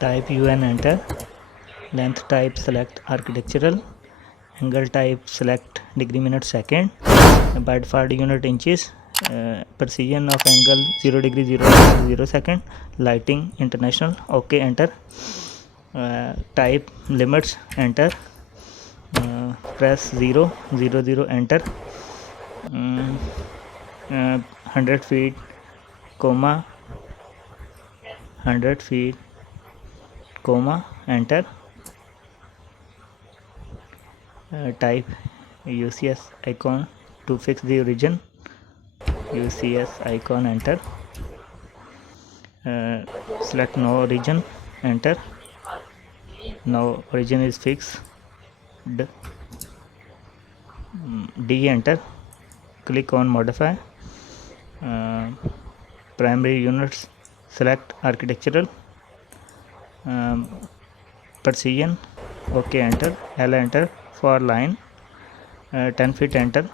type UN, enter. Length type select architectural. Angle type select degree minute second. By default unit inches. Precision of angle 0 degree 0 second. Lighting international, okay, enter. Type limits, enter. Press 0 0 0, enter. 100 feet, comma 100 feet, comma, enter. Type UCS icon to fix the origin. UCS icon, enter. Select no origin, enter. Now origin is fixed. D, enter. Click on modify. Primary units, select architectural. Precision, okay, enter. L, enter. For line 10 feet, enter.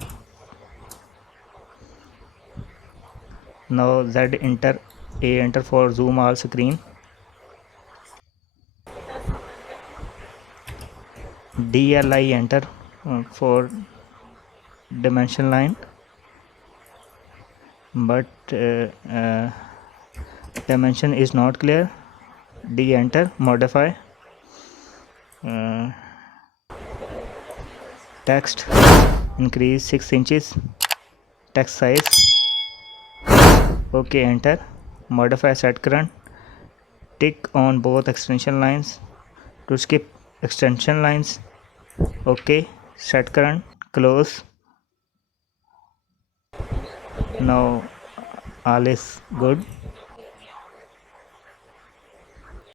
Now Z, enter. A, enter for zoom all screen. DLI, enter for dimension line, but dimension is not clear. D, enter. Modify. Text increase 6 inches. Text size, okay, enter. Modify set current. Tick on both extension lines to skip extension lines, okay. Set current, close. Now all is good.